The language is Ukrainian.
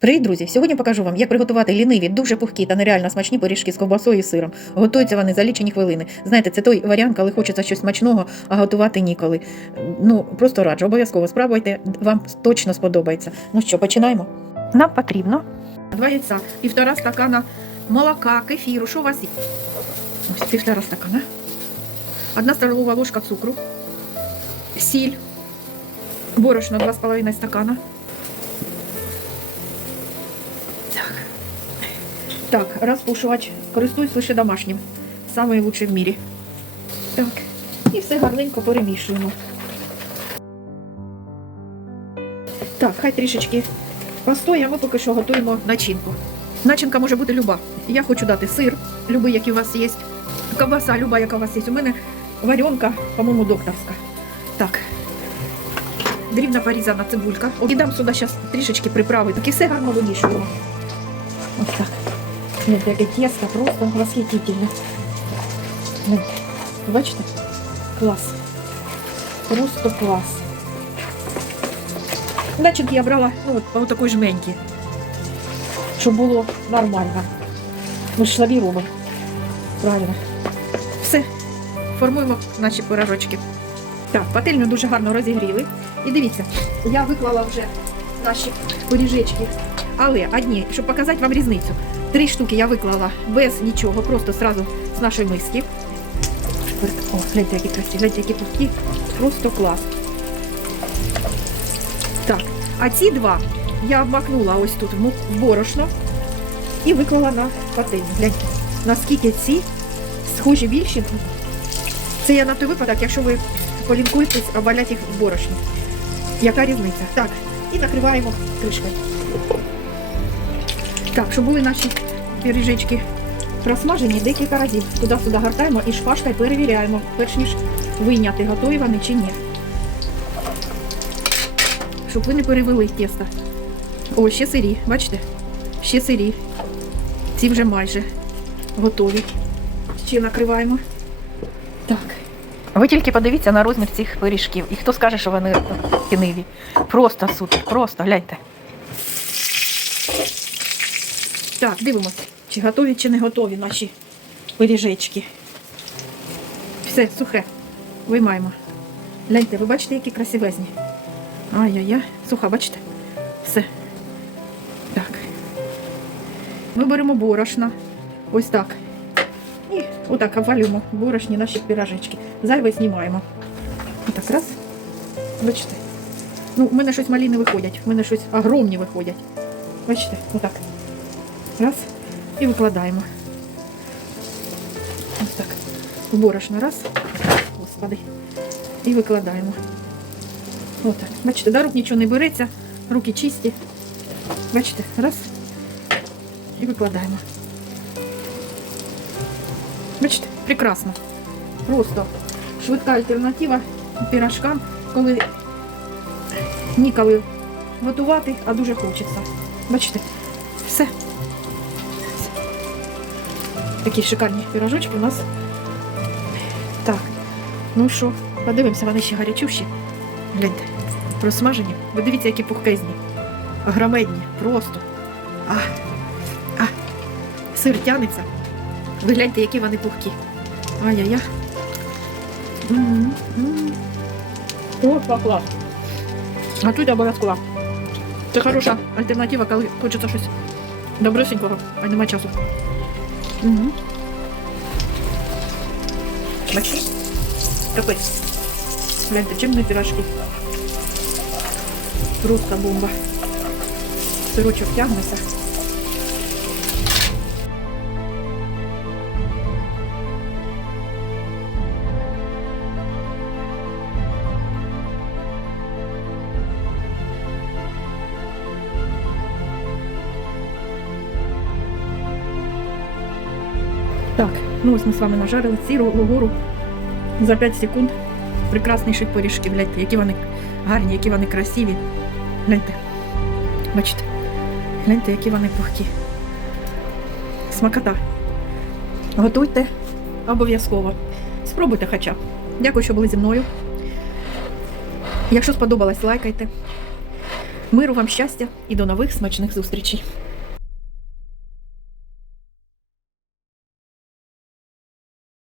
Привіт, друзі! Сьогодні покажу вам, як приготувати ліниві, дуже пухкі та нереально смачні пиріжки з ковбасою і сиром. Готуються вони за лічені хвилини. Знаєте, це той варіант, коли хочеться щось смачного, а готувати ніколи. Ну, просто раджу, обов'язково спробуйте, вам точно сподобається. Ну що, починаємо? Нам потрібно два яйця, півтора стакана молока, кефіру. Що у вас є? Ось півтора стакана. Одна столова ложка цукру, сіль, борошно 2,5 стакана. Так. Так, розпушувач. Користуюсь лише домашнім. Самий лучший в мірі. Так. І все гарненько перемішуємо. Так, хай трішечки постоє, а ми поки що готуємо начинку. Начинка може бути люба. Я хочу дати сир, любий, який у вас є. Ковбаса, люба, яка у вас є. У мене варенка, по-моєму, докторська. Так. Дрібно порізана цибулька. І сюди зараз трішечки приправи. Так і все гарно вимішуємо. Ось так. Ось таке тісто просто восхитительне. Гляньте. Бачите? Клас. Просто клас. Начинки я брала ну, от, по такої жменьки, щоб було нормально. Ми ж робимо. Правильно. Все. Формуємо наші пирожочки. Так, пательню дуже гарно розігріли. І дивіться, я виклала вже наші пиріжечки. Але одні, щоб показати вам різницю. Три штуки я виклала без нічого, просто сразу з нашої миски. О, гляньте, які красиві, гляньте, які пухкі. Просто клас. Так, а ці два я обмакнула ось тут в борошно і виклала на пательню. Гляньте, наскільки ці схожі більші. Це я на той випадок, якщо ви полінкуєтесь, обваляти їх в борошні. Яка різниця? Так, і накриваємо кришкою. Так, щоб були наші пиріжечки просмажені декілька разів. Туди-сюди гортаємо і шпажкою перевіряємо, перш ніж вийняти, готові вони чи ні. Щоб ви не перевели тісто. О, ще сирі, бачите? Ще сирі. Ці вже майже готові. Ще накриваємо. Так. Ви тільки подивіться на розмір цих пиріжків. І хто скаже, що вони кіниві. Просто супер, просто гляньте. Так, дивимося, чи готові, чи не готові наші пиріжечки. Все, сухе. Виймаємо. Гляньте, ви бачите, які красивезні. Ай-яй-яй, суха, бачите? Все. Так. Ми беремо борошна. Ось так. І отак обвалюємо борошні наші пирожечки. Зайве знімаємо. Отак раз. Бачите? Ну, в мене щось малі не виходять. В мене щось огромні виходять. Бачите? Отак. Раз. І викладаємо. Ось так. В борошно раз. Господи. І викладаємо. Отак. Бачите, до рук нічого не береться. Руки чисті. Бачите, раз. І викладаємо. Бачите, прекрасно. Просто швидка альтернатива пірашкам, коли ніколи готувати, а дуже хочеться. Бачите, все. Такі шикарні пірожочки у нас. Так, ну що, подивимося, вони ще гарячущі. Гляньте, просмажені. Ви дивіться, які пухкезні. Громадні, просто. А, а, сир тянеться. Ви гляньте, які вони пухкі. Ай-яй-яй. О, клас. А тут обов'язково. Це хороша альтернатива, коли хочеться щось добросенького, а нема часу. Угу. Бачите? Капець. Гляньте, чим не пірашки. Просто бомба. Сирочок тягнеться. Так, ну ось ми з вами нажарили ці лугору за 5 секунд. Прекрасніші пиріжки, гляньте, які вони гарні, які вони красиві. Гляньте. Бачите? Гляньте, які вони пухкі. Смакота. Готуйте обов'язково. Спробуйте хоча. Дякую, що були зі мною. Якщо сподобалось, лайкайте. Миру вам щастя і до нових смачних зустрічей!